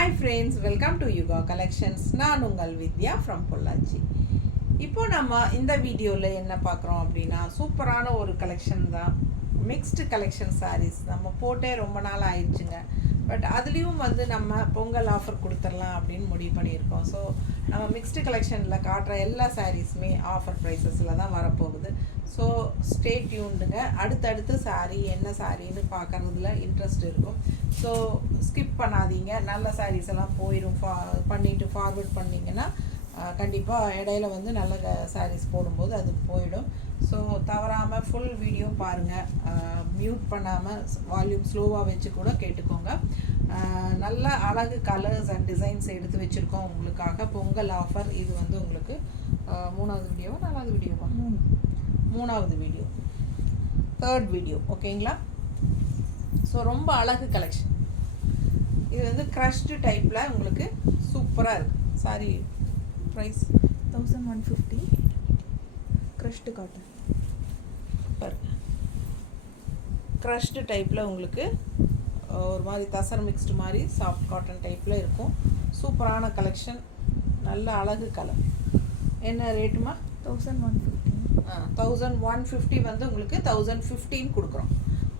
Hi friends, welcome to Yuga collections. நான் உங்கள் வித்யா from Pollachi. இப்போ நம்ம இந்த வீடியோவில் என்ன பார்க்குறோம் அப்படின்னா, சூப்பரான ஒரு கலெக்ஷன் தான். மிக்ஸ்டு கலெக்ஷன் சாரீஸ் நம்ம போட்டே ரொம்ப நாள் ஆயிடுச்சுங்க. பட் அதுலேயும் நம்ம பொங்கல் ஆஃபர் கொடுத்துடலாம் அப்படின்னு முடிவு பண்ணியிருக்கோம். ஸோ நம்ம மிக்ஸ்டு கலெக்ஷனில் காட்டுற எல்லா சாரீஸுமே ஆஃபர் ப்ரைஸஸில் தான் வரப்போகுது. ஸோ ஸ்டே டியூண்டுங்க. அடுத்தடுத்து சாரீ என்ன சாரின்னு பார்க்குறதுல இன்ட்ரெஸ்ட் இருக்கும். ஸோ ஸ்கிப் பண்ணாதீங்க. நல்ல சாரீஸ் எல்லாம் போயிடும். பண்ணிவிட்டு ஃபார்வர்ட் பண்ணிங்கன்னா கண்டிப்பாக இடையில நல்ல சாரீஸ் போடும்போது அது போயிடும். ஸோ தவறாமல் ஃபுல் வீடியோ பாருங்கள். மியூட் பண்ணாமல் வால்யூம் ஸ்லோவாக வச்சு கூட கேட்டுக்கோங்க. நல்ல அழகு கலர்ஸ் அண்ட் டிசைன்ஸ் எடுத்து வச்சுருக்கோம் உங்களுக்காக. பொங்கல் ஆஃபர். இது உங்களுக்கு மூணாவது வீடியோவா நாலாவது வீடியோவா? மூணாவது வீடியோ, தேர்ட் வீடியோ. ஓகேங்களா? ஸோ ரொம்ப அழகு கலெக்ஷன். இது க்ரஷ்டு டைப்பில் உங்களுக்கு சூப்பராக இருக்குது. Sari price 1150. Crushed cotton crushed டைப்பில் உங்களுக்கு ஒரு மாதிரி தசர் மிக்ஸ்டு மாதிரி சாஃப்ட் காட்டன் டைப்பில் இருக்கும். சூப்பரான கலெக்ஷன். நல்ல அழகு கலர். என்ன ரேட்டுமா? 1150. 1150 உங்களுக்கு 1015 கொடுக்குறோம்.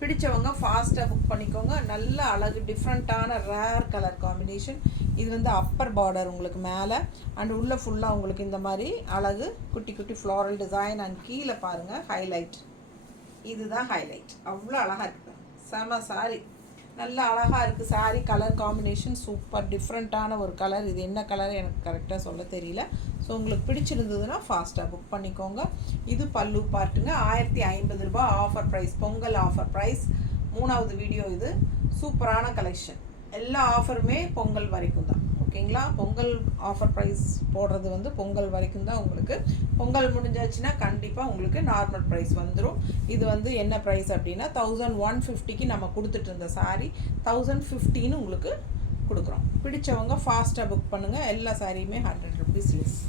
பிடிச்சவங்க ஃபாஸ்ட்டாக புக் பண்ணிக்கோங்க. நல்ல அழகு டிஃப்ரெண்ட்டான ரேர் கலர் காம்பினேஷன். இது அப்பர் பார்டர் உங்களுக்கு மேலே அண்ட் உள்ள ஃபுல்லாக உங்களுக்கு இந்த மாதிரி அழகு குட்டி குட்டி ஃப்ளாரல் டிசைன் அண்ட் கீழே பாருங்கள் ஹைலைட். இதுதான் ஹைலைட். அவ்வளோ அழகாக இருக்குது. செம சாரி. நல்ல அழகாக இருக்குது. சாரி கலர் காம்பினேஷன் சூப்பர் டிஃப்ரெண்ட்டான ஒரு கலர். இது என்ன கலர் எனக்கு கரெக்டாக சொல்ல தெரியல. ஸோ உங்களுக்கு பிடிச்சிருந்ததுன்னா ஃபாஸ்ட்டாக புக் பண்ணிக்கோங்க. இது பல்லு பார்ட்டுங்க. 1050 ரூபாய் offer price. Pongal offer price. மூணாவது வீடியோ இது. சூப்பரான கலெக்ஷன். எல்லா ஆஃபருமே பொங்கல் வரைக்கும் தான். ஓகேங்களா? பொங்கல் ஆஃபர் ப்ரைஸ் போடுறது பொங்கல் வரைக்கும் தான். உங்களுக்கு பொங்கல் முடிஞ்சாச்சுன்னா கண்டிப்பாக உங்களுக்கு நார்மல் ப்ரைஸ் வந்துடும். இது என்ன ப்ரைஸ் அப்படின்னா 1150க்கு நம்ம கொடுத்துட்டு இருந்த சாரீ 1015 உங்களுக்கு கொடுக்குறோம். பிடிச்சவங்க ஃபாஸ்ட்டாக புக் பண்ணுங்கள். எல்லா சாரியுமே 100 rupees லெஸ்.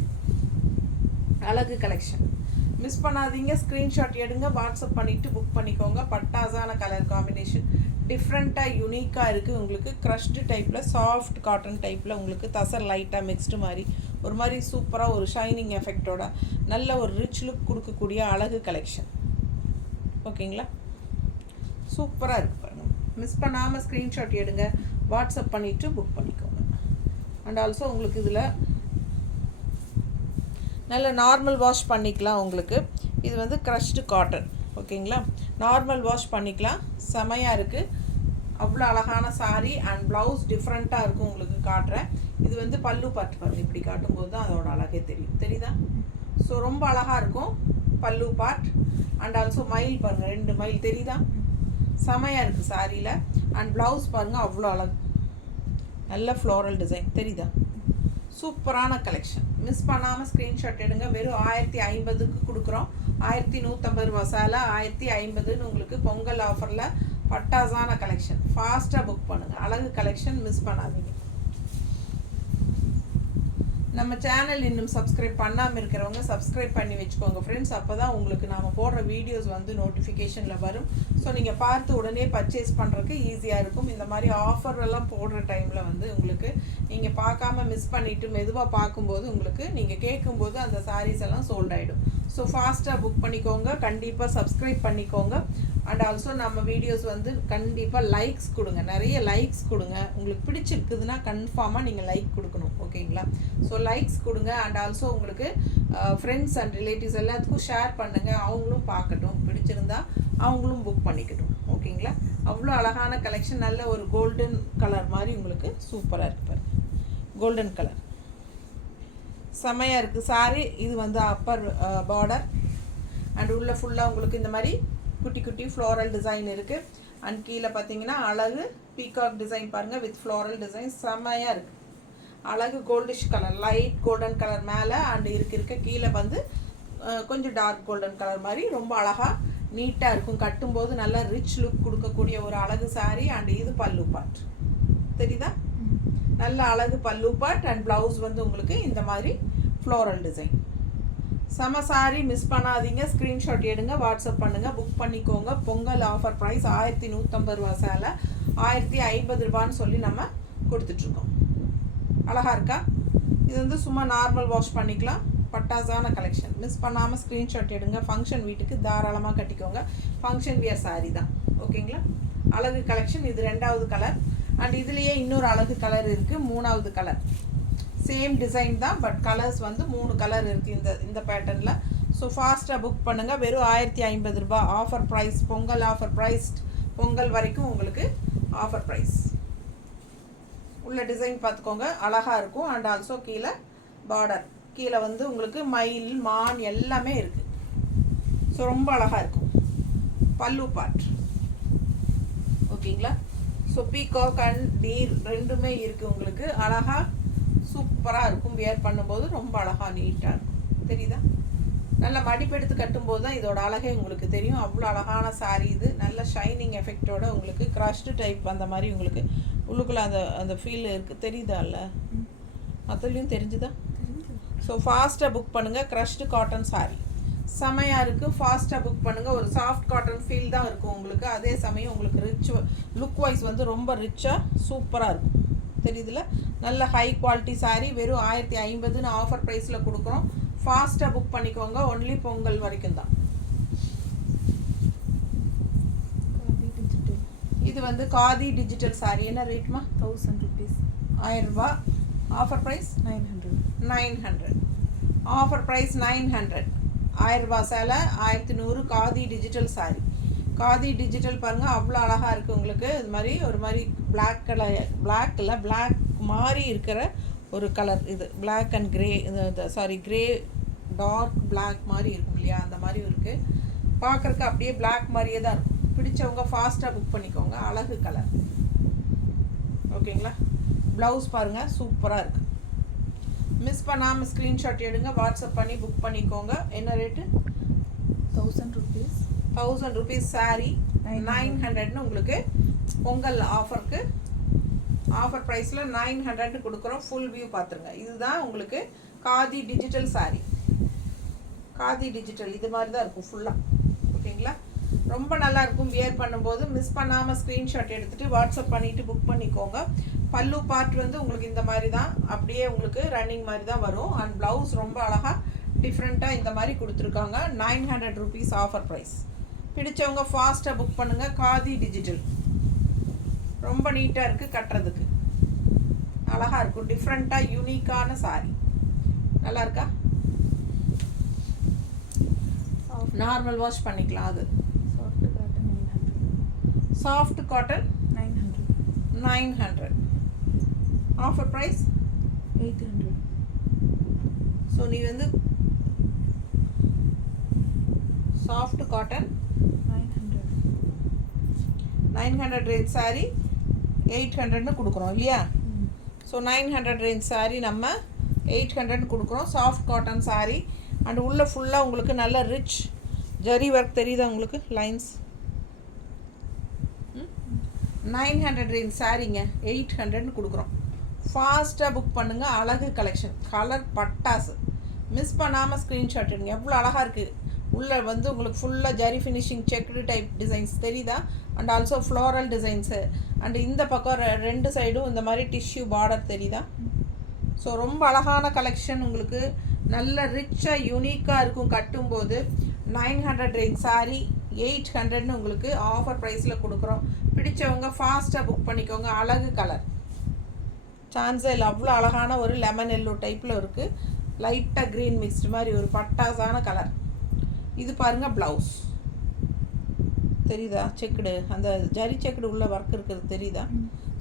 அழகு கலெக்ஷன் மிஸ் பண்ணாதீங்க. ஸ்க்ரீன்ஷாட் எடுங்க, வாட்ஸ்அப் பண்ணிவிட்டு புக் பண்ணிக்கோங்க. பட்டாசான கலர் காம்பினேஷன் டிஃப்ரெண்ட்டாக யூனிக்காக இருக்குது. உங்களுக்கு க்ரஷ்டு டைப்பில் சாஃப்ட் காட்டன் டைப்பில் உங்களுக்கு தசர் லைட்டாக மிக்ஸ்டு மாதிரி ஒரு மாதிரி சூப்பராக ஒரு ஷைனிங் எஃபெக்டோட நல்ல ஒரு ரிச் லுக் கொடுக்கக்கூடிய அழகு கலெக்ஷன். ஓகேங்களா? சூப்பராக இருக்குது பாருங்கள். மிஸ் பண்ணாமல் ஸ்க்ரீன்ஷாட் எடுங்க, வாட்ஸ்அப் பண்ணிவிட்டு புக் பண்ணிக்கோங்க. அண்ட் ஆல்சோ உங்களுக்கு இதில் நல்ல நார்மல் வாஷ் பண்ணிக்கலாம். உங்களுக்கு இது க்ரஷ்டு காட்டன். ஓகேங்களா? நார்மல் வாஷ் பண்ணிக்கலாம். செமையாக இருக்குது. அவ்வளோ அழகான சாரீ அண்ட் ப்ளவுஸ் டிஃப்ரெண்ட்டாக இருக்கும். உங்களுக்கு காட்டுறேன். இது பல்லு பார்ட் பாருங்கள். இப்படி காட்டும்போது தான் அதோட அழகே தெரியும். தெரியுதா? ஸோ ரொம்ப அழகாக இருக்கும் பல்லு பார்ட். அண்ட் ஆல்சோ மயில் பாருங்கள், 2 மயில் தெரியுதா? செமையாக இருக்குது சாரியில். அண்ட் ப்ளவுஸ் பாருங்கள், அவ்வளோ அழகு. நல்ல ஃப்ளோரல் டிசைன் தெரியுதா? சூப்பரான கலெக்ஷன். மிஸ் பண்ணாமல் ஸ்க்ரீன்ஷாட் எடுங்க. வெறும் 1050க்கு கொடுக்குறோம். 1150 ரூபா சேலை 1050ன்னு உங்களுக்கு பொங்கல் ஆஃபரில் பட்டாசான கலெக்ஷன். ஃபாஸ்ட்டாக புக் பண்ணுங்கள். அழகு கலெக்ஷன் மிஸ் பண்ணாதீங்க. நம்ம சேனல் இன்னும் சப்ஸ்கிரைப் பண்ணாமல் இருக்கிறவங்க சப்ஸ்கிரைப் பண்ணி வச்சுக்கோங்க ஃப்ரெண்ட்ஸ். அப்போ தான் உங்களுக்கு நாம் போடுற வீடியோஸ் நோட்டிஃபிகேஷனில் வரும். ஸோ நீங்கள் பார்த்து உடனே பர்ச்சேஸ் பண்ணுறதுக்கு ஈஸியாக இருக்கும். இந்த மாதிரி ஆஃபர்லாம் போடுற டைமில் உங்களுக்கு நீங்கள் பார்க்காம மிஸ் பண்ணிவிட்டு மெதுவாக பார்க்கும்போது உங்களுக்கு நீங்கள் கேட்கும்போது அந்த சாரீஸ் எல்லாம் சோல்ட் ஆகிடும். ஸோ ஃபாஸ்ட்டாக புக் பண்ணிக்கோங்க. கண்டிப்பாக சப்ஸ்கிரைப் பண்ணிக்கோங்க. அண்ட் ஆல்சோ நம்ம வீடியோஸ் கண்டிப்பாக லைக்ஸ் கொடுங்க. நிறைய லைக்ஸ் கொடுங்க. உங்களுக்கு பிடிச்சிருக்குதுன்னா கன்ஃபார்மாக நீங்கள் லைக் கொடுக்கணும். ஓகேங்களா? ஸோ லைக்ஸ் கொடுங்க. அண்ட் ஆல்சோ உங்களுக்கு ஃப்ரெண்ட்ஸ் அண்ட் ரிலேட்டிவ்ஸ் எல்லாத்துக்கும் ஷேர் பண்ணுங்கள். அவங்களும் பார்க்கட்டும். பிடிச்சிருந்தா அவங்களும் புக் பண்ணிக்கட்டும். ஓகேங்களா? அவ்வளோ அழகான கலெக்ஷன். நல்ல ஒரு கோல்டன் கலர் மாதிரி உங்களுக்கு சூப்பராக இருக்குது பாருங்க. கோல்டன் கலர் செமையாக இருக்குது சாரி. இது அப்பர் பார்டர் அண்ட் உள்ள ஃபுல்லாக உங்களுக்கு இந்த மாதிரி குட்டி குட்டி ஃப்ளோரல் டிசைன் இருக்குது. அண்ட் கீழே பார்த்தீங்கன்னா அழகு பீகாக் டிசைன் பாருங்கள் வித் ஃப்ளோரல் டிசைன். செமையாக இருக்குது. அழகு goldish colour, light golden colour மேலே அண்ட் இருக்க கீழே கொஞ்சம் டார்க் கோல்டன் கலர் மாதிரி ரொம்ப அழகாக நீட்டாக இருக்கும். கட்டும்போது நல்லா ரிச் லுக் கொடுக்கக்கூடிய ஒரு அழகு சாரீ. அண்ட் இது பல்லு பார்ட் தெரியுதா? நல்ல அழகு பல்லு பார்ட். அண்ட் ப்ளவுஸ் உங்களுக்கு இந்த மாதிரி ஃப்ளோரல் டிசைன். செம சாரி மிஸ் பண்ணாதீங்க. ஸ்க்ரீன்ஷாட் எடுங்க, வாட்ஸ்அப் பண்ணுங்கள், புக் பண்ணிக்கோங்க. பொங்கல் ஆஃபர் ப்ரைஸ் 1150 ரூபா சேலை 1050 ரூபான்னு சொல்லி நம்ம கொடுத்துட்ருக்கோம். அழகாக இருக்கா? இது வந்து சும்மா நார்மல் வாஷ் பண்ணிக்கலாம். பட்டாசான கலெக்ஷன். மிஸ் பண்ணாமல் ஸ்க்ரீன்ஷாட் எடுங்க. ஃபங்க்ஷன் வீட்டுக்கு தாராளமாக கட்டிக்கோங்க. ஃபங்க்ஷன் வியர் சாரீ தான். ஓகேங்களா? அழகு கலெக்ஷன். இது 2வது கலர். அண்ட் இதுலேயே இன்னொரு அழகு கலர் இருக்குது. 3வது கலர். சேம் டிசைன் தான், பட் கலர்ஸ் வந்து 3 கலர் இருக்குது இந்த பேட்டர்னில். ஸோ ஃபாஸ்ட்டாக புக் பண்ணுங்கள். வெறும் 1050 ரூபா offer price. Pongal offer price. Pongal வரைக்கும் உங்களுக்கு ஆஃபர் ப்ரைஸ். உள்ள டிசைன் பார்த்துக்கோங்க, அழகாக இருக்கும். அண்ட் ஆல்சோ கீழே பார்டர், கீழே வந்து உங்களுக்கு மயில் மான் எல்லாமே இருக்குது. ஸோ ரொம்ப அழகாக இருக்கும். பல்லு பார்ட். ஓகேங்களா? ஸோ பீகாக் அண்ட் டீர் ரெண்டுமே இருக்குது உங்களுக்கு. அழகாக சூப்பராக இருக்கும். வியர் பண்ணும்போது ரொம்ப அழகாக நீட்டாக இருக்கும். தெரியுதா? நல்ல மடிப்பெடுத்து கட்டும்போது தான் இதோட அழகே உங்களுக்கு தெரியும். அவ்வளோ அழகான சாரீ இது. நல்ல ஷைனிங் எஃபெக்டோட உங்களுக்கு க்ரஷ்டு டைப் அந்த மாதிரி உங்களுக்கு உள்ளுக்குள்ளே அந்த ஃபீல் இருக்குது. தெரியுதா? இல்லை மற்றலையும் தெரிஞ்சுதா? ஸோ ஃபாஸ்ட்டாக புக் பண்ணுங்கள். க்ரஷ்டு காட்டன் சாரீ செமையாக இருக்குது. ஃபாஸ்ட்டாக புக் பண்ணுங்கள். ஒரு சாஃப்ட் காட்டன் ஃபீல் தான் இருக்கும் உங்களுக்கு. அதே சமயம் உங்களுக்கு ரிச் லுக் வைஸ் வந்து ரொம்ப ரிச்சாக சூப்பராக இருக்கும். தெரியுதுல? நல்ல ஹை குவாலிட்டி சாரீ. வெறும் 1050ன்னு ஆஃபர் ப்ரைஸில் கொடுக்குறோம். ஃபாஸ்ட்டாக புக் பண்ணிக்கோங்க. ஒன்லி பொங்கல் வரைக்கும் தான். இது வந்து காதி டிஜிட்டல் சாரீ. என்ன ரேட்மா? 1000 rupees. 1000 ரூபா. Offer price 900. Offer price 900. 1000 ரூபா சேலை 1100. காதி டிஜிட்டல் சாரீ. காதி டிஜிட்டல் பாருங்கள், அவ்வளோ அழகாக இருக்குது உங்களுக்கு. இது மாதிரி ஒரு மாதிரி பிளாக் கலர், பிளாக் இல்லை பிளாக் மாதிரி இருக்கிற ஒரு கலர். இது black and grey, sorry grey dark black மாதிரி இருக்கும் இல்லையா? அந்த மாதிரி இருக்குது. பார்க்குறக்கு அப்படியே பிளாக் மாதிரியே தான் இருக்கும். பிடிச்சவங்க ஃபாஸ்ட்டாக புக் பண்ணிக்கோங்க. அழகு கலர். ஓகேங்களா? ப்ளவுஸ் பாருங்கள், சூப்பராக இருக்குது. மிஸ் பண்ணாமல் ஸ்க்ரீன்ஷாட் எடுங்க. வாட்ஸ்அப் பண்ணி புக் பண்ணிக்கோங்க. என்ன ரேட்டு? 1000 rupees. 1000 rupees சாரீ 900ன்னு உங்களுக்கு பொங்கல் ஆஃபருக்கு ஆஃபர் ப்ரைஸில் 900 கொடுக்குறோம். ஃபுல் வியூ பார்த்துருங்க. இதுதான் உங்களுக்கு காதி டிஜிட்டல் சாரீ. காதி டிஜிட்டல் இது மாதிரி தான் இருக்கும் ஃபுல்லாக. ஓகேங்களா? ரொம்ப நல்லா இருக்கும். வியர் பண்ணும்போது மிஸ் பண்ணாமல் ஸ்க்ரீன்ஷாட் எடுத்துகிட்டு வாட்ஸ்அப் பண்ணிவிட்டு புக் பண்ணிக்கோங்க. பல்லு பார்ட் வந்து உங்களுக்கு இந்த மாதிரி தான், அப்படியே உங்களுக்கு ரன்னிங் மாதிரி தான் வரும். அண்ட் ப்ளவுஸ் ரொம்ப அழகாக டிஃப்ரெண்ட்டாக இந்த மாதிரி கொடுத்துருக்காங்க. 900 rupees ஆஃபர் ப்ரைஸ். பிடிச்சவங்க ஃபாஸ்ட்டாக புக் பண்ணுங்கள். காதி டிஜிட்டல் ரொம்ப நீட்டாக இருக்குது. கட்டுறதுக்கு அழகாக இருக்கும். டிஃப்ரெண்ட்டாக யூனிக்கான சாரீ. நல்லா இருக்கா? நார்மல் வாஷ் பண்ணிக்கலாம். அது soft cotton 900. Offer price 800. So நீ வந்து சாஃப்ட் காட்டன் 900 ரேஞ்ச் சாரீ 800ன்னு கொடுக்குறோம் இல்லையா? ஸோ 900 ரேஞ்ச் சாரீ நம்ம 800ன்னு கொடுக்குறோம். Soft cotton sari. அண்ட் உள்ளே ஃபுல்லாக உங்களுக்கு நல்ல ரிச் ஜரி ஒர்க் தெரியுதா உங்களுக்கு? லைன்ஸ். 900 ரேஞ்ச் சாரீங்க 800ன்னு கொடுக்குறோம். ஃபாஸ்ட்டாக புக் பண்ணுங்கள். அழகு கலெக்ஷன். கலர் பட்டாசு. மிஸ் பண்ணாமல் ஸ்க்ரீன்ஷாட் எடுங்க. எவ்வளோ அழகாக இருக்குது. உள்ளே வந்து உங்களுக்கு ஃபுல்லாக zari finishing checked type designs தெரியுதா? And also floral designs. And இந்த பக்கம் 2 சைடும் இந்த மாதிரி டிஷ்யூ பார்டர் தெரியுதா? ஸோ ரொம்ப அழகான கலெக்ஷன். உங்களுக்கு நல்ல ரிச்சாக யூனிக்காக இருக்கும். கட்டும்போது 900 ரேஞ்ச் சாரீ 800ன்னு உங்களுக்கு ஆஃபர் ப்ரைஸில் கொடுக்குறோம். பிடிச்சவங்க ஃபாஸ்ட்டாக புக் பண்ணிக்கோங்க. அழகு கலர் சான்ஸே இல்லை. அவ்வளோ அழகான ஒரு லெமன் எல்லோ டைப்பில் இருக்குது. லைட்டாக க்ரீன் மிக்ஸ்டு மாதிரி ஒரு பட்டாசான கலர். இது பாருங்கள் ப்ளவுஸ் தெரியுதா? செக்குடு, அந்த ஜரி செக்குடு உள்ள ஒர்க் இருக்கிறது தெரியுதா?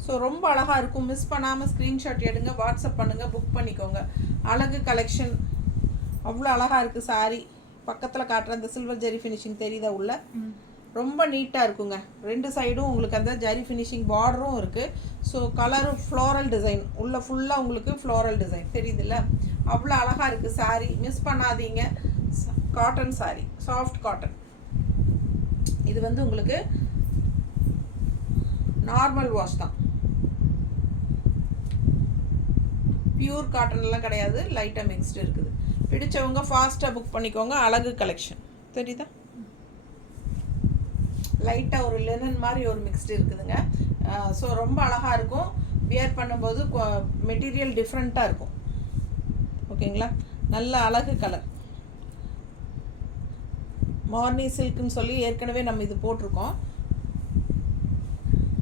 ஸோ ரொம்ப அழகாக இருக்கும். மிஸ் பண்ணாமல் ஸ்க்ரீன்ஷாட் எடுங்க. வாட்ஸ்அப் பண்ணுங்கள். புக் பண்ணிக்கோங்க. அழகு கலெக்ஷன். அவ்வளோ அழகாக இருக்குது சாரீ. பக்கத்தில் காட்டுற அந்த சில்வர் ஜரி ஃபினிஷிங் தெரியுதா? உள்ள ரொம்ப நீட்டாக இருக்குங்க. 2 சைடும் உங்களுக்கு அந்த ஜரி ஃபினிஷிங் பார்டரும் இருக்குது. ஸோ கலரும் ஃப்ளோரல் டிசைன். உள்ள ஃபுல்லாக உங்களுக்கு ஃப்ளோரல் டிசைன் தெரியுதுல்ல? அவ்வளோ அழகாக இருக்குது சாரீ. மிஸ் பண்ணாதீங்க. Cotton sari, soft cotton. இது வந்து உங்களுக்கு நார்மல் வாஷ் தான். பியூர் காட்டன்லாம் கிடையாது. லைட்டாக மிக்ஸ்டு இருக்குது. பிடிச்சவங்க ஃபாஸ்ட்டாக புக் பண்ணிக்கோங்க. அழகு கலெக்ஷன் தெரியுதா? லைட்டாக ஒரு லெனன் மாதிரி ஒரு மிக்ஸ்டு இருக்குதுங்க. ஸோ ரொம்ப அழகாக இருக்கும். வியர் பண்ணும்போது மெட்டீரியல் டிஃப்ரெண்ட்டாக இருக்கும். ஓகேங்களா, நல்ல அழகு கலர். மார்னி சில்க்குன்னு சொல்லி ஏற்கனவே நம்ம இது போட்டிருக்கோம்.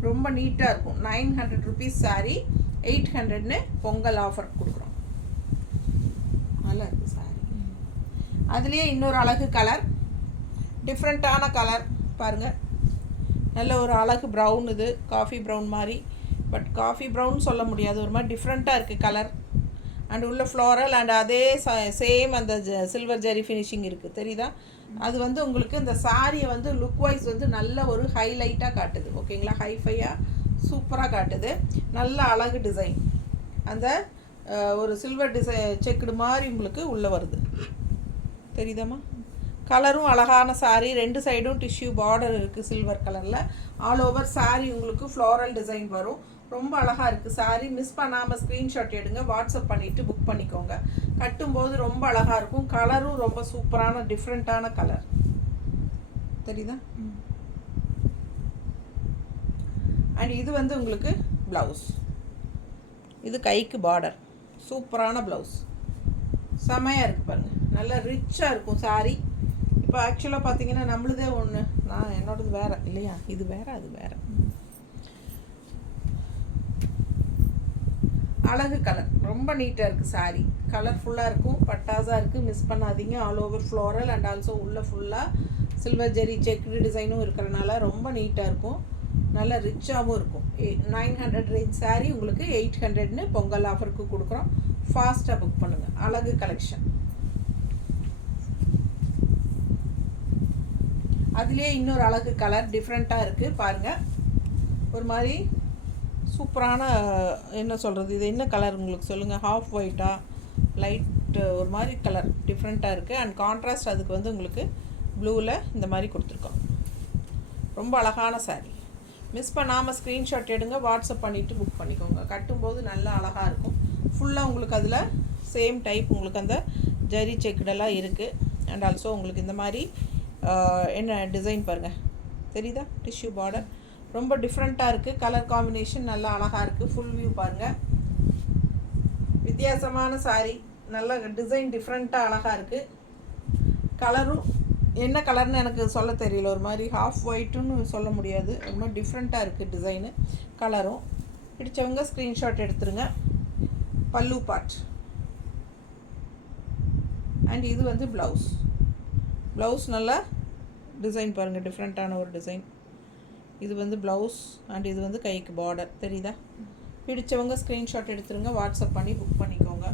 ரொம்ப நீட்டாக இருக்கும். 900 rupees சாரீ, 800ன்னு பொங்கல் ஆஃபர் கொடுக்குறோம். நல்லா இருக்குது சாரீ. அதுலேயே இன்னொரு அழகு கலர், டிஃப்ரெண்ட்டான கலர் பாருங்கள். நல்ல ஒரு அழகு ப்ரௌன், இது காஃபி ப்ரௌன் மாதிரி, பட் காஃபி ப்ரௌன் சொல்ல முடியாது, ஒரு மாதிரி டிஃப்ரெண்ட்டாக இருக்குது கலர். அண்ட் உள்ள ஃப்ளோரல் அண்ட் அதே சேம் அந்த சில்வர் ஜெரி ஃபினிஷிங் இருக்குது, தெரியுதா? அது வந்து உங்களுக்கு இந்த சாரியை வந்து லுக் வைஸ் வந்து நல்ல ஒரு ஹைலைட்டாக காட்டுது. ஓகேங்களா, ஹைஃபையாக சூப்பராக காட்டுது. நல்ல அழகு டிசைன், அந்த ஒரு சில்வர் செக்குடு மாதிரி உங்களுக்கு உள்ளே வருது, தெரியுதாம்மா? கலரும் அழகான சாரீ, 2 சைடும் டிஷ்யூ பார்டர் இருக்குது சில்வர் கலரில். ஆல் ஓவர் சாரீ உங்களுக்கு ஃப்ளோரல் டிசைன் வரும். ரொம்ப அழகாக இருக்குது சாரீ. மிஸ் பண்ணாமல் ஸ்க்ரீன்ஷாட் எடுங்க, வாட்ஸ்அப் பண்ணிவிட்டு புக் பண்ணிக்கோங்க. கட்டும்போது ரொம்ப அழகாக இருக்கும். கலரும் ரொம்ப சூப்பரான டிஃப்ரெண்ட்டான கலர், தெரியுதா? அண்ட் இது வந்து உங்களுக்கு ப்ளவுஸ். இது கைக்கு பார்டர், சூப்பரான ப்ளவுஸ், செமையாக இருக்குது பாருங்கள். நல்லா ரிச்சாக இருக்கும் சாரீ. இப்போ ஆக்சுவலாக பார்த்தீங்கன்னா நம்மளுதே ஒன்று, நான் என்னோடது வேறு இல்லையா, இது வேறு அது வேறு. அழகு கலர், ரொம்ப நீட்டாக இருக்குது சாரீ. கலர்ஃபுல்லாக இருக்கும், பட்டாஸாக இருக்குது, மிஸ் பண்ணாதீங்க. All over floral and also உள்ள ஃபுல்லாக சில்வர் ஜெரி செக்குடு டிசைனும் இருக்கிறனால ரொம்ப நீட்டாக இருக்கும். நல்லா ரிச்சாகவும் இருக்கும். 900 ரேஞ்ச் சாரீ உங்களுக்கு 800ன்னு பொங்கல் ஆஃபருக்கு கொடுக்குறோம். ஃபாஸ்ட்டாக புக் பண்ணுங்கள். அழகு கலெக்ஷன். அதுலேயே இன்னொரு அழகு கலர் டிஃப்ரெண்ட்டாக இருக்குது பாருங்கள். ஒரு மாதிரி சூப்பரான, என்ன சொல்கிறது, இது என்ன கலர் உங்களுக்கு சொல்லுங்கள்? ஹாஃப் ஒயிட்டா, லைட்டு ஒரு மாதிரி கலர் டிஃப்ரெண்ட்டாக இருக்குது. அண்ட் கான்ட்ராஸ்ட் அதுக்கு வந்து உங்களுக்கு ப்ளூவில் இந்த மாதிரி கொடுத்துருக்கோம். ரொம்ப அழகான சாரீ. மிஸ் பண்ணாமல் ஸ்க்ரீன்ஷாட் எடுங்க, வாட்ஸ்அப் பண்ணிவிட்டு புக் பண்ணிக்கோங்க. கட்டும்போது நல்லா அழகாக இருக்கும். ஃபுல்லாக உங்களுக்கு அதில் சேம் டைப் உங்களுக்கு அந்த ஜரி செக்குடெல்லாம் இருக்குது. அண்ட் ஆல்சோ உங்களுக்கு இந்த மாதிரி என்ன டிசைன் பாருங்கள், தெரியுதா? டிஷ்யூ பார்டர் ரொம்ப டிஃப்ரெண்ட்டாக இருக்குது. கலர் காம்பினேஷன் நல்லா அழகாக இருக்குது. ஃபுல் வியூ பாருங்கள். வித்தியாசமான சாரீ, நல்ல டிசைன் டிஃப்ரெண்ட்டாக அழகாக இருக்குது. கலரும் என்ன கலர்னு எனக்கு சொல்ல தெரியல, ஒரு மாதிரி ஹாஃப் ஒயிட்டுன்னு சொல்ல முடியாது, ஒரு மாதிரி டிஃப்ரெண்ட்டாக இருக்குது டிசைனு. கலரும் பிடிச்சவங்க ஸ்க்ரீன்ஷாட் எடுத்துருங்க. பல்லு பார்ட் அண்ட் இது வந்து ப்ளவுஸ். ப்ளவுஸ் நல்லா டிசைன் பாருங்கள், டிஃப்ரெண்ட்டான ஒரு டிசைன். இது வந்து ப்ளவுஸ் அண்ட் இது வந்து கைக்கு பார்டர், தெரியுதா? பிடிச்சவங்க ஸ்க்ரீன்ஷாட் எடுத்துருங்க, வாட்ஸ்அப் பண்ணி புக் பண்ணிக்கோங்க.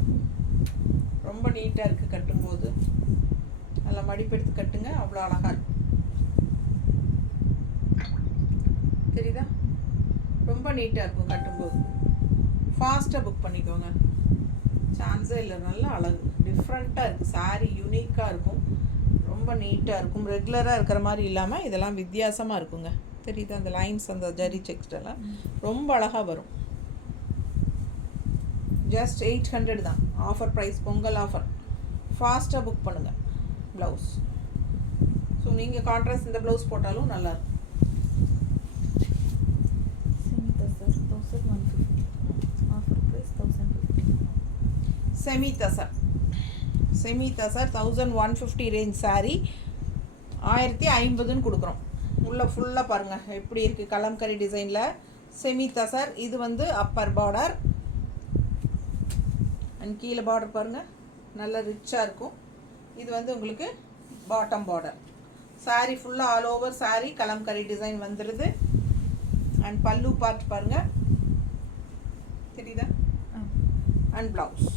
ரொம்ப நீட்டாக இருக்குது கட்டும்போது. நல்லா மடிப்பெடுத்து கட்டுங்க, அவ்வளோ அழகாக இருக்கும், தெரியுதா? ரொம்ப நீட்டாக இருக்கும் கட்டும்போது. ஃபாஸ்ட்டாக புக் பண்ணிக்கோங்க, சான்ஸே இல்லை. நல்லா அழகு டிஃப்ரெண்ட்டாக இருக்குது சாரீ, யூனிக்காக இருக்கும், ரொம்ப நீட்டாக இருக்கும். ரெகுலராக இருக்கிற மாதிரி இல்லாமல் இதெல்லாம் வித்தியாசமாக இருக்குங்க, தெரியுதா? அந்த லைன்ஸ், அந்த ஜரி செக்ஸ்டெல்லாம் ரொம்ப அழகாக வரும். ஜஸ்ட் 800 தான் ஆஃபர் ப்ரைஸ், பொங்கல் ஆஃபர். ஃபாஸ்ட்டாக புக் பண்ணுங்கள். ப்ளவுஸ், ஸோ நீங்கள் கான்ட்ராஸ்ட் இந்த ப்ளவுஸ் போட்டாலும் நல்லாயிருக்கும். Semi tussar, semi tussar 1150 range sari 1050ன்னு கொடுக்குறோம். உள்ளே ஃபுல்லாக பாருங்கள் எப்படி இருக்குது, கலம்கரி டிசைனில் செமி தசர். இது வந்து அப்பர் பார்டர் அண்ட் கீழே பார்டர் பாருங்கள், நல்ல ரிச்சாக இருக்கும். இது வந்து உங்களுக்கு பாட்டம் பார்டர். சாரீ ஃபுல்லாக all over sari kalamkari design வந்துடுது. அண்ட் பல்லு பார்ட் பாருங்கள், தெரியுதா? அண்ட் ப்ளவுஸ்,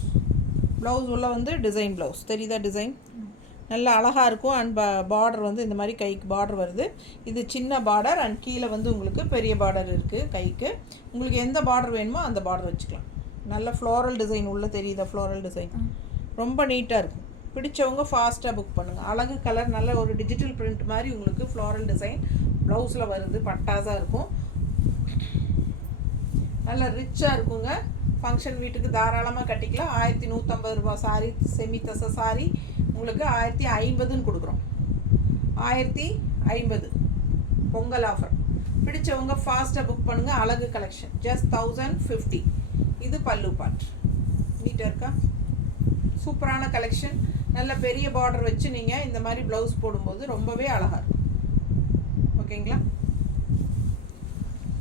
ப்ளவுஸ் உள்ள வந்து டிசைன் ப்ளவுஸ், தெரியுதா? டிசைன் நல்லா அழகாக இருக்கும். அண்ட் பார்டர் வந்து இந்த மாதிரி கைக்கு பார்டர் வருது. இது சின்ன பார்டர் அண்ட் கீழே வந்து உங்களுக்கு பெரிய பார்டர் இருக்குது கைக்கு. உங்களுக்கு எந்த பார்டர் வேணுமோ அந்த பார்டர் வச்சுக்கலாம். நல்ல ஃப்ளோரல் டிசைன் உள்ள, தெரியுதா? ஃப்ளோரல் டிசைன் ரொம்ப நீட்டாக இருக்கும். பிடிச்சவங்க ஃபாஸ்ட்டாக புக் பண்ணுங்கள். அழகு கலர், நல்ல ஒரு டிஜிட்டல் பிரிண்ட் மாதிரி உங்களுக்கு ஃப்ளோரல் டிசைன் ப்ளவுஸில் வருது. பட்டாஸாக இருக்கும், நல்லா ரிச்சாக இருக்குங்க. ஃபங்க்ஷன் வீட்டுக்கு தாராளமாக கட்டிக்கலாம். 1150 ரூபா சாரீ, செமி தச சாரீ உங்களுக்கு 1050ன்னு கொடுக்குறோம். 1050 பொங்கல் ஆஃபர். பிடிச்சவங்க ஃபாஸ்ட்டாக புக் பண்ணுங்கள். அழகு கலெக்ஷன் ஜஸ்ட் 1050. இது பல்லு பார்ட். நீட்டாக இருக்கா? சூப்பரான கலெக்ஷன். நல்ல பெரிய பார்டர் வச்சு நீங்கள் இந்த மாதிரி ப்ளவுஸ் போடும்போது ரொம்பவே அழகாக இருக்கும். ஓகேங்களா?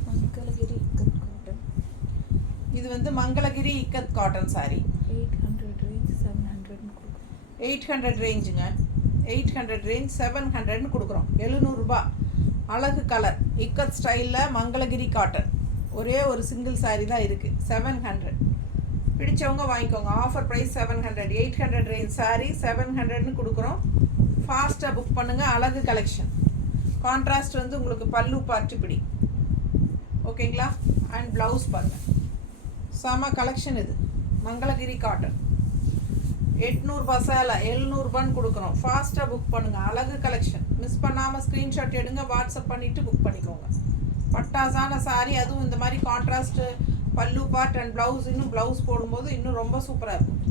மங்களகிரி இக்கத் காட்டன். இது வந்து மங்களகிரி இக்கத் காட்டன் சாரீ. 800 ரேஞ்ச் 700 கொடுக்குறோம். 800 ரேஞ்சுங்க. 800 ரேஞ்ச் 700 கொடுக்குறோம். 700 ரூபாய். அழகு கலர் இக்கத் ஸ்டைலில் மங்களகிரி காட்டன். ஒரே ஒரு சிங்கிள் சாரீ தான் இருக்குது. 700. பிடிச்சவங்க வாங்கிக்கோங்க. Offer price 700. 800 ரேஞ்ச் சாரீ 700ன்னு கொடுக்குறோம். ஃபாஸ்ட்டாக புக் பண்ணுங்கள். அழகு கலெக்ஷன். கான்ட்ராஸ்ட் வந்து உங்களுக்கு பல்லு பார்ட் இப்படி. ஓகேங்களா? அண்ட் ப்ளவுஸ் பாருங்கள். செம கலெக்ஷன் இது. மங்களகிரி காட்டன் 800 சேலை 700 கொடுக்குறோம். ஃபாஸ்ட்டாக புக் பண்ணுங்கள். அழகு கலெக்ஷன். மிஸ் பண்ணாமல் ஸ்க்ரீன்ஷாட் எடுங்க. வாட்ஸ்அப் பண்ணிவிட்டு புக் பண்ணிக்கோங்க. பட்டாசான சாரீ. அதுவும் இந்த மாதிரி contrast pallu part and blouse. இன்னும் ப்ளவுஸ் போடும்போது இன்னும் ரொம்ப சூப்பராக இருக்கும்.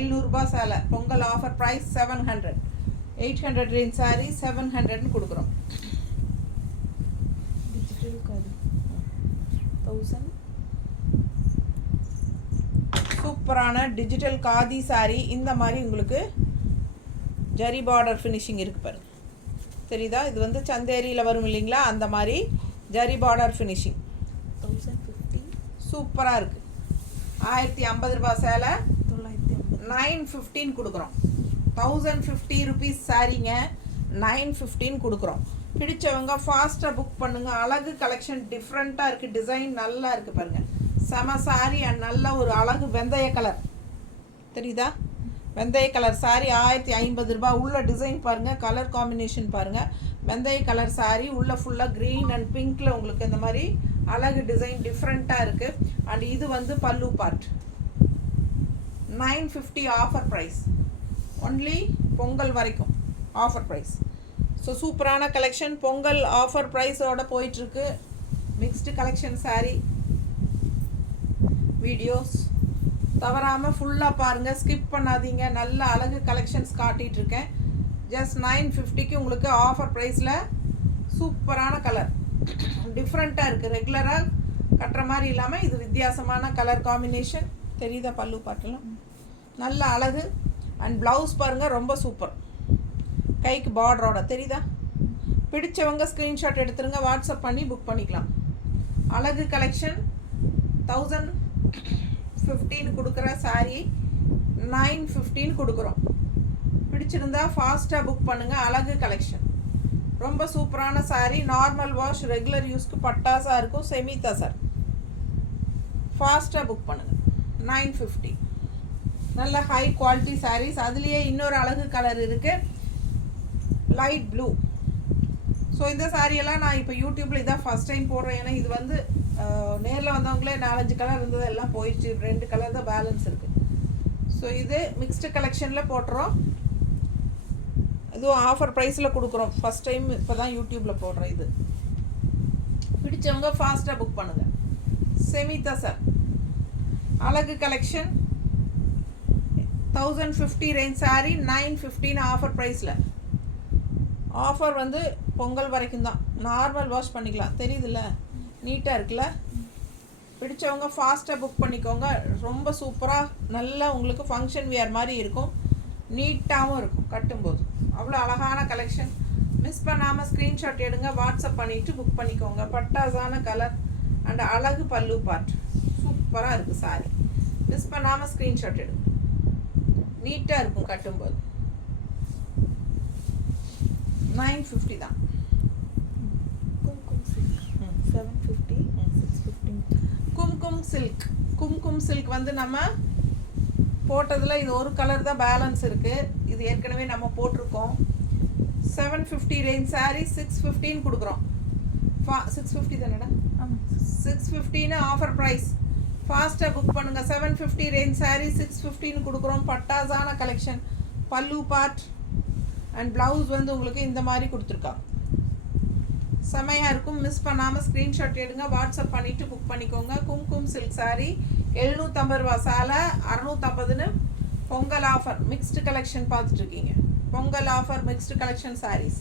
700 ரூபாய் சேலை. Pongal offer price 700. 800 range sari 700ன்னு கொடுக்குறோம். டிஜிட்டல் காது 1000. சூப்பரான டிஜிட்டல் காதி சாரீ. இந்த மாதிரி உங்களுக்கு ஜரி பார்டர் ஃபினிஷிங் இருக்குது பாருங்க. தெரியுதா? இது வந்து சந்தேரியில் வரும் இல்லைங்களா? அந்த மாதிரி ஜரி பார்டர் ஃபினிஷிங். 1050. சூப்பராக இருக்குது. 1050 ரூபாய் சேலை 950. 915 கொடுக்குறோம். 1050 ருபீஸ் சாரீங்க. 915 கொடுக்குறோம். பிடிச்சவங்க ஃபாஸ்ட்டாக புக் பண்ணுங்கள். அழகு கலெக்ஷன் டிஃப்ரெண்ட்டாக இருக்குது. டிசைன் நல்லா இருக்குது பாருங்கள். செம சாரீ அண்ட் நல்ல ஒரு அழகு வெந்தய கலர். தெரியுதா? வெந்தய கலர் சாரீ 1050 ரூபாய். உள்ள டிசைன் பாருங்கள். கலர் காம்பினேஷன் பாருங்கள். வெந்தய கலர் சாரீ உள்ள ஃபுல்லாக க்ரீன் அண்ட் பிங்க்கில் உங்களுக்கு இந்த மாதிரி அழகு டிசைன் டிஃப்ரெண்ட்டாக இருக்குது. அண்ட் இது வந்து பல்லு part. 950 offer price. Only Pongal வரைக்கும் ஆஃபர் ப்ரைஸ். ஸோ சூப்பரான கலெக்ஷன். பொங்கல் ஆஃபர் ப்ரைஸோடு போயிட்டுருக்கு. மிக்ஸ்டு கலெக்ஷன் சாரீ வீடியோஸ் தவறாமல் ஃபுல்லாக பாருங்கள். ஸ்கிப் பண்ணாதீங்க. நல்ல அழகு கலெக்ஷன்ஸ் காட்டிகிட்ருக்கேன். ஜஸ்ட் 950க்கு உங்களுக்கு ஆஃபர் ப்ரைஸில் சூப்பரான கலர். டிஃப்ரெண்ட்டாக இருக்குது. ரெகுலராக கட்டுற மாதிரி இல்லாமல் இது வித்தியாசமான கலர் காம்பினேஷன். தெரியுதா? பல்லு பாட்டெல்லாம் நல்ல அழகு. அண்ட் ப்ளவுஸ் பாருங்கள். ரொம்ப சூப்பர். கைக்கு பார்டரோட. தெரியுதா? பிடிச்சவங்க ஸ்க்ரீன்ஷாட் எடுத்துருங்க. வாட்ஸ்அப் பண்ணி புக் பண்ணிக்கலாம். அழகு கலெக்ஷன் 1015 கொடுக்குற சாரீ 915 கொடுக்குறோம். பிடிச்சிருந்தா ஃபாஸ்ட்டாக புக் பண்ணுங்கள். அழகு கலெக்ஷன். ரொம்ப சூப்பரான சாரீ. நார்மல் வாஷ் ரெகுலர் யூஸ்க்கு பட்டாசாக இருக்கும். செமி தசர். ஃபாஸ்ட்டாக புக் பண்ணுங்கள். 950. நல்ல ஹை குவாலிட்டி சாரீஸ். அதுலேயே இன்னொரு அழகு கலர் இருக்குது. Light blue. ஸோ இந்த சாரியெல்லாம் நான் இப்போ யூடியூப்பில் இதான் ஃபஸ்ட் டைம் போடுறேன். ஏன்னா இது வந்து நேரில் வந்தவங்களே 4-5 கலர் இருந்தது, எல்லாம் போயிடுச்சு. 2 கலர் தான் பேலன்ஸ் இருக்குது. ஸோ இது மிக்ஸ்டு கலெக்ஷனில் போட்டுறோம். இதுவும் ஆஃபர் ப்ரைஸில் கொடுக்குறோம். ஃபஸ்ட் டைம் இப்போ தான் யூடியூப்பில் போடுறேன். இது பிடிச்சவங்க ஃபாஸ்ட்டாக புக் பண்ணுங்கள். செமி தசர் அழகு கலெக்ஷன் 1050 ரேஞ்ச் சாரீ 915 ஆஃபர் ப்ரைஸில். ஆஃபர் வந்து பொங்கல் வரைக்கும் தான். நார்மல் வாஷ் பண்ணிக்கலாம். தெரியுதுல்ல? நீட்டாக இருக்குல்ல? பிடிச்சவங்க ஃபாஸ்ட்டாக புக் பண்ணிக்கோங்க. ரொம்ப சூப்பராக நல்லா உங்களுக்கு ஃபங்க்ஷன் வியர் மாதிரி இருக்கும். நீட்டாகவும் இருக்கும் கட்டும்போது. அவ்வளோ அழகான கலெக்ஷன். மிஸ் பண்ணாமல் ஸ்க்ரீன்ஷாட் எடுங்க. வாட்ஸ்அப் பண்ணிவிட்டு புக் பண்ணிக்கோங்க. பட்டாசான கலர் அண்ட் அழகு பல்லு பார்ட். சூப்பராக இருக்குது சாரி. மிஸ் பண்ணாமல் ஸ்க்ரீன்ஷாட் எடுங்க. நீட்டாக இருக்கும் கட்டும்போது. 950 தான். Kumkum silk 750. 650. Kumkum silk. Kumkum silk வந்து நம்ம போட்டதில் இது ஒரு கலர் தான் பேலன்ஸ் இருக்குது. இது ஏற்கனவே நம்ம போட்டிருக்கோம். 750 ரேஞ்ச் சாரீ 615 கொடுக்குறோம். 650 தானேடா? ஆமாம். 615 ஆஃபர் ப்ரைஸ். ஃபாஸ்ட்டாக புக் பண்ணுங்கள். 750 ரேஞ்ச் சாரீ 615 கொடுக்குறோம். பட்டாசான கலெக்ஷன். பல்லு பார்ட் அண்ட் ப்ளவுஸ் வந்து உங்களுக்கு இந்த மாதிரி கொடுத்துருக்காங்க. செமையாக இருக்கும். மிஸ் பண்ணாமல் ஸ்க்ரீன்ஷாட் எடுங்க. வாட்ஸ்அப் பண்ணிவிட்டு புக் பண்ணிக்கோங்க. கும்கும் சில்க் சாரீ 750 ரூபா சேலை 650ன்னு பொங்கல் ஆஃபர் மிக்ஸ்டு கலெக்ஷன் பார்த்துட்ருக்கீங்க. Pongal offer mixed collection saris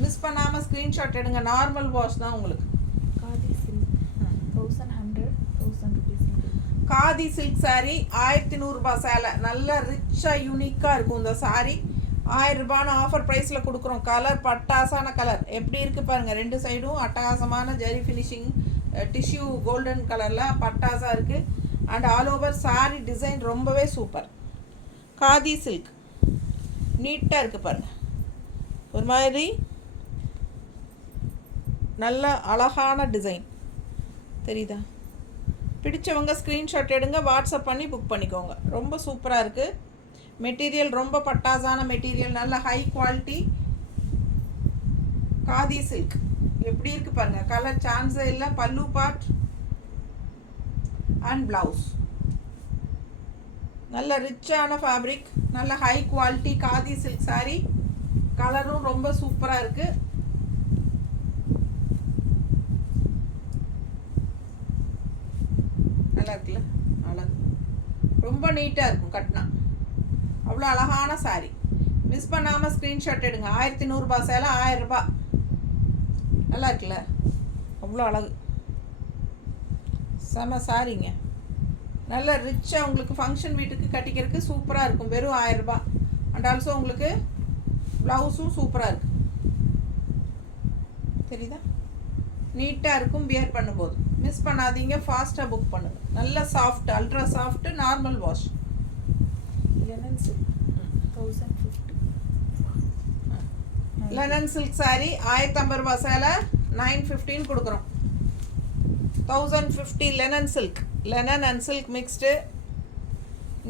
miss பண்ணாமல் ஸ்க்ரீன்ஷாட் எடுங்க. நார்மல் வாஷ் தான் உங்களுக்கு. Khadi silk 1100 1000 rupees. Khadi silk saree 1100 ரூபாய் சேலை. நல்ல ரிச்சாக யூனிக்காக இருக்கும் இந்த saree. 1000 ரூபான்னு ஆஃபர் ப்ரைஸில் கொடுக்குறோம். கலர் பட்டாசான கலர் எப்படி இருக்குது பாருங்கள். ரெண்டு சைடும் அட்டகாசமான ஜெரி ஃபினிஷிங் டிஷ்யூ கோல்டன் கலரில் பட்டாசாக இருக்குது. And all over saree design ரொம்பவே சூப்பர். காதி சில்க் நீட்டாக இருக்குது பாருங்கள். ஒரு மாதிரி நல்ல அழகான டிசைன் தெரியுதா? பிடிச்சவங்க ஸ்க்ரீன்ஷாட் எடுங்க, வாட்ஸ்அப் பண்ணி புக் பண்ணிக்கோங்க. ரொம்ப சூப்பராக இருக்குது. மெட்டீரியல் ரொம்ப பட்டாசான மெட்டீரியல், நல்ல ஹை குவாலிட்டி காதி சில்க். எப்படி இருக்குது பாருங்கள். கலர் சான்ஸே இல்லை. பல்லு பார்ட் அண்ட் ப்ளவுஸ் நல்ல ரிச்சான ஃபேப்ரிக், நல்ல high quality khadi silk saree. கலரும் ரொம்ப சூப்பராக இருக்குது. நல்லா இருக்குல்ல? அழகு. ரொம்ப நீட்டாக இருக்கும் கட்டினா. அவ்வளோ அழகான saree. மிஸ் பண்ணாமல் ஸ்க்ரீன்ஷாட் எடுங்க. 1100 ரூபாய் சேலை 1000 ரூபாய். நல்லா இருக்குல்ல? அவ்வளோ அழகு. செம சாரிங்க. நல்ல ரிச்சாக உங்களுக்கு ஃபங்க்ஷன் வீட்டுக்கு கட்டிக்கிறதுக்கு சூப்பராக இருக்கும். வெறும் 1000 ரூபாய். அண்ட் ஆல்சோ உங்களுக்கு ப்ளவுஸும் சூப்பராக இருக்குது. தெரியுதா? நீட்டாக இருக்கும் வியர் பண்ணும்போது. மிஸ் பண்ணாதீங்க, ஃபாஸ்ட்டாக புக் பண்ணுங்கள். நல்ல soft, ultra soft, normal wash. Linen silk 1050. Linen silk saree 1050 ரூபாய் சேலை 915 கொடுக்குறோம். 1050 linen silk. Linen and silk mixed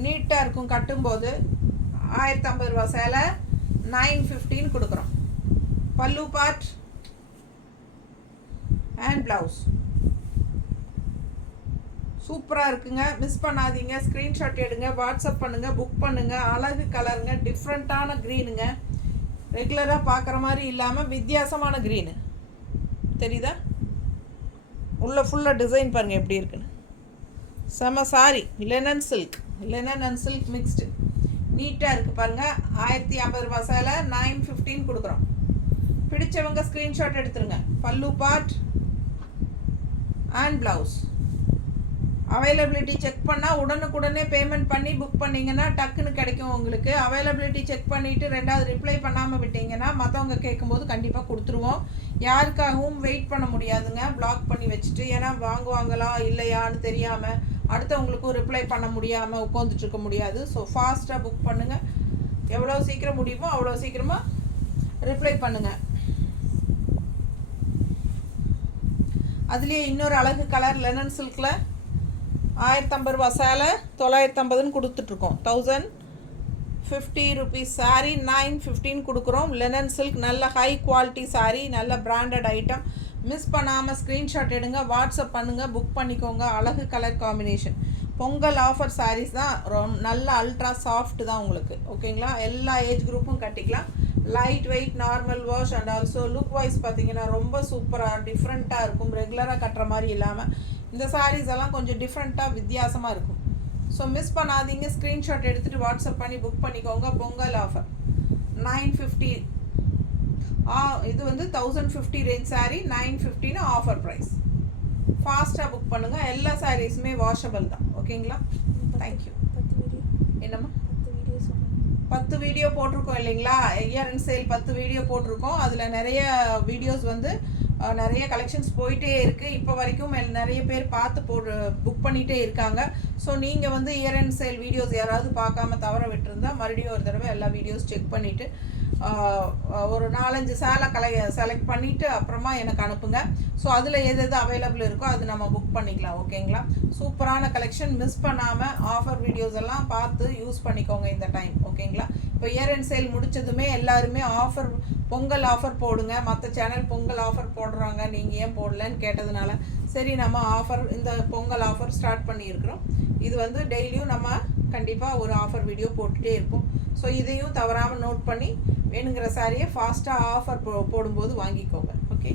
நீட்டாக இருக்கும் கட்டும்போது. 1050 ரூபாய் சேலை 915 கொடுக்குறோம். பல்லு பார்ட் அண்ட் ப்ளவுஸ் சூப்பராக இருக்குங்க. மிஸ் பண்ணாதீங்க, ஸ்க்ரீன்ஷாட் எடுங்க, வாட்ஸ்அப் பண்ணுங்கள், புக் பண்ணுங்கள். அழகு கலருங்க, டிஃப்ரெண்ட்டான க்ரீனுங்க. ரெகுலராக பார்க்குற மாதிரி இல்லாமல் வித்தியாசமான க்ரீனு தெரியுதா? உள்ள ஃபுல்லாக டிசைன் பாருங்கள் எப்படி இருக்குன்னு. செம sorry. Linen silk, linen and silk mixed நீட்டாக இருக்குது பாருங்கள். 1050 ரூபாய் சேலை 915 கொடுக்குறோம். பிடிச்சவங்க ஸ்க்ரீன்ஷாட் எடுத்துருங்க. பல்லு part and blouse. Availability check பண்ணால் உடனுக்குடனே பேமெண்ட் பண்ணி புக் பண்ணிங்கன்னா டக்குன்னு கிடைக்கும் உங்களுக்கு. அவைலபிலிட்டி செக் பண்ணிவிட்டு ரெண்டாவது ரிப்ளை பண்ணாமல் விட்டிங்கன்னா மற்றவங்க கேட்கும்போது கண்டிப்பாக கொடுத்துருவோம். யாருக்காகவும் வெயிட் பண்ண முடியாதுங்க பிளாக் பண்ணி வச்சுட்டு. ஏன்னா வாங்குவாங்களா இல்லையான்னு தெரியாமல் அடுத்தவங்களுக்கும் ரிப்ளை பண்ண முடியாமல் உட்காந்துட்ருக்க முடியாது. ஸோ ஃபாஸ்ட்டாக புக் பண்ணுங்கள். எவ்வளோ சீக்கிரம் முடியுமோ அவ்வளோ சீக்கிரமாக ரிப்ளை பண்ணுங்கள். அதுலேயே இன்னொரு அழகு கலர் லெனன் சில்கில் 1050 ரூபாய் சேலை 950ன்னு கொடுத்துட்ருக்கோம். 1050 ருபீஸ் saree 915 கொடுக்குறோம். லெனன் சில்க் நல்ல ஹை குவாலிட்டி saree, நல்ல பிராண்டட் ஐட்டம். மிஸ் பண்ணாமல் ஸ்க்ரீன்ஷாட் எடுங்க, வாட்ஸ்அப் பண்ணுங்கள், புக் பண்ணிக்கோங்க. அழகு colour combination. Pongal offer sarees தான். நல்ல அல்ட்ரா சாஃப்ட் தான் உங்களுக்கு. ஓகேங்களா? எல்லா ஏஜ் குரூப்பும் கட்டிக்கலாம். Light weight, normal wash and also look wise பார்த்தீங்கன்னா ரொம்ப சூப்பராக டிஃப்ரெண்ட்டாக இருக்கும். ரெகுலராக கட்டுற மாதிரி இல்லாமல் இந்த sarees எல்லாம் கொஞ்சம் டிஃப்ரெண்ட்டாக வித்தியாசமாக இருக்கும். ஸோ மிஸ் பண்ணாதீங்க, ஸ்க்ரீன்ஷாட் எடுத்துகிட்டு வாட்ஸ்அப் பண்ணி புக் பண்ணிக்கோங்க. பொங்கல் ஆஃபர் 950. இது வந்து 1050 ரேஞ்ச் saree 915 ஆஃபர் ப்ரைஸ். ஃபாஸ்ட்டாக புக் பண்ணுங்கள். எல்லா சாரீஸுமே வாஷபிள் தான். ஓகேங்களா? தேங்க்யூ. 10 வீடியோ என்னம்மா? 10 வீடியோ சொல்லுங்கள். 10 வீடியோ போட்டிருக்கோம் இல்லைங்களா? இயர் அண்ட் சேல் 10 வீடியோ போட்டிருக்கோம். அதில் நிறைய வீடியோஸ் வந்து நிறைய கலெக்ஷன்ஸ் போயிட்டே இருக்குது. இப்போ வரைக்கும் நிறைய பேர் பார்த்து புக் பண்ணிகிட்டே இருக்காங்க. ஸோ நீங்கள் வந்து இயர் அண்ட் சேல் வீடியோஸ் யாராவது பார்க்காம தவற விட்டுருந்தா மறுபடியும் ஒரு தடவை எல்லா வீடியோஸ் செக் பண்ணிவிட்டு ஒரு 4-5 சேலை செலக்ட் பண்ணிவிட்டு அப்புறமா எனக்கு அனுப்புங்க. ஸோ அதில் எது எது அவைலபிள் இருக்கோ அது நம்ம புக் பண்ணிக்கலாம். ஓகேங்களா? சூப்பரான கலெக்ஷன். மிஸ் பண்ணாமல் ஆஃபர் வீடியோஸ் எல்லாம் பார்த்து யூஸ் பண்ணிக்கோங்க இந்த டைம். ஓகேங்களா? இப்போ இயர் அண்ட் சேல் முடித்ததுமே எல்லாருமே ஆஃபர் பொங்கல் ஆஃபர் போடுங்க. மற்ற சேனல் பொங்கல் ஆஃபர் போடுறாங்க, நீங்கள் ஏன் போடலன்னு கேட்டதுனால சரி நம்ம ஆஃபர் இந்த பொங்கல் ஆஃபர் ஸ்டார்ட் பண்ணியிருக்கிறோம். இது வந்து டெய்லியும் நம்ம கண்டிப்பாக ஒரு ஆஃபர் வீடியோ போட்டுகிட்டே இருப்போம். ஸோ இதையும் தவறாமல் நோட் பண்ணி வேணுங்கிற சாரியை ஃபாஸ்ட்டாக ஆஃபர் போடும்போது வாங்கிக்கோங்க. ஓகே?